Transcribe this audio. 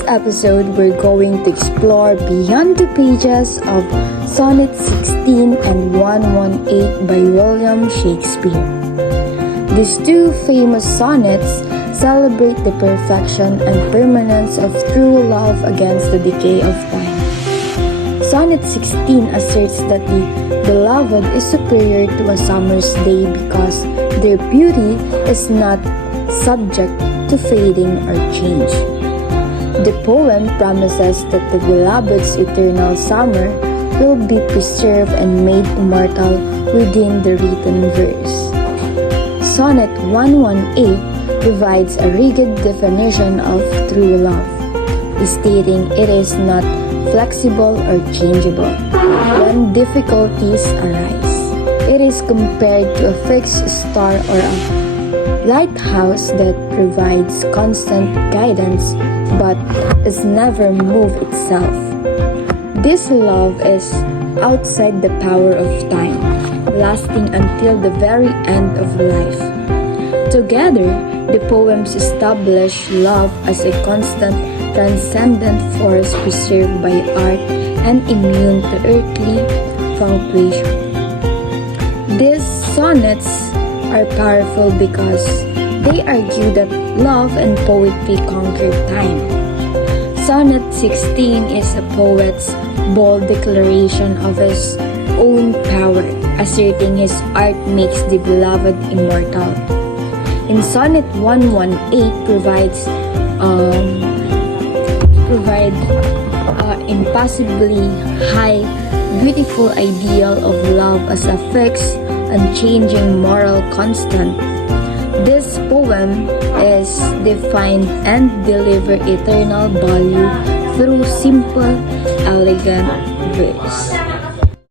this episode, we're going to explore beyond the pages of Sonnet 16 and 118 by William Shakespeare. These two famous sonnets celebrate the perfection and permanence of true love against the decay of time. Sonnet 16 asserts that the beloved is superior to a summer's day because their beauty is not subject to fading or change. The poem promises that the beloved's eternal summer will be preserved and made immortal within the written verse. Sonnet 118 provides a rigid definition of true love, stating it is not flexible or changeable when difficulties arise. It is compared to a fixed star or a lighthouse that provides constant guidance but is never moved itself. This love is outside the power of time, lasting until the very end of life. Together, the poems establish love as a constant, transcendent force preserved by art and immune to earthly fluctuation. These sonnets are powerful because they argue that love and poetry conquer time. Sonnet 16 is a poet's bold declaration of his own power, asserting his art makes the beloved immortal. In Sonnet 118 provides impossibly high, beautiful ideal of love as a fixed, unchanging moral constant. This poem is defined and deliver eternal value through simple, elegant verse.